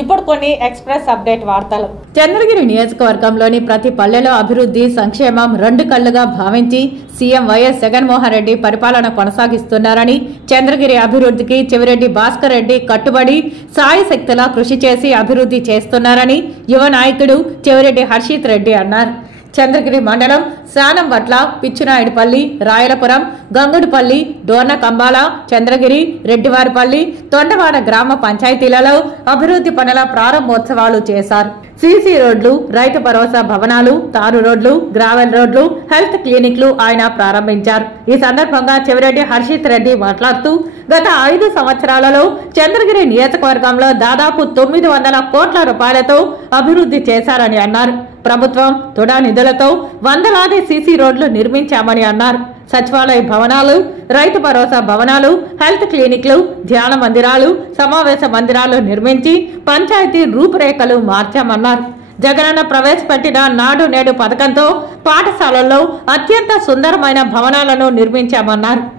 ఇప్పుడు కొన్ని express update వార్తలు. చంద్రగిరి నియోజకవర్గంలోని ప్రతి పల్లెలో అభివృద్ధి సంక్షేమం రెండు కళ్లుగా భావించి సీఎం వైఎస్ జగన్మోహన్ రెడ్డి పరిపాలన కొనసాగిస్తున్నారని, చంద్రగిరి అభివృద్ధికి చెవిరెడ్డి భాస్కర్ రెడ్డి కట్టుబడి సాయశక్తులా కృషి చేసి అభివృద్ధి చేస్తున్నారని యువ నాయకుడు చెవిరెడ్డి హర్షిత్ రెడ్డి అన్నారు. చంద్రగిరి మండలం శానంబట్ల, పిచ్చినాయుడుపల్లి, రాయలపురం, గంగుడుపల్లి, డోర్నకంబాల, చంద్రగిరి, రెడ్డివారిపల్లి, తొండవాడ గ్రామ పంచాయతీలలో అభివృద్ధి పనుల ప్రారంభోత్సవాలు చేశారు. సీసీ రోడ్లు, రైతు భరోసా భవనాలు, తారు రోడ్లు, గ్రావెల్ రోడ్లు, హెల్త్ క్లినిక్లు ఆయన ప్రారంభించారు. ఈ సందర్భంగా చెవిరెడ్డి హర్షిత్ రెడ్డి మాట్లాడుతూ గత 5 సంవత్సరాలలో చంద్రగిరి నియోజకవర్గంలో దాదాపు 900 కోట్ల రూపాయలతో అభివృద్ధి చేశారని అన్నారు. ప్రభుత్వం తుడా నిధులతో వందలాది సీసీ రోడ్లు నిర్మించామని అన్నారు. సచివాలయ భవనాలు, రైతు భరోసా భవనాలు, హెల్త్ క్లినిక్లు, ధ్యాన మందిరాలు, సమావేశ మందిరాలు నిర్మించి పంచాయతీ రూపురేఖలు మార్చామన్నారు. జగనన్న ప్రవేశపెట్టిన నాడు నేడు పథకంతో పాఠశాలల్లో అత్యంత సుందరమైన భవనాలను నిర్మించామన్నారు.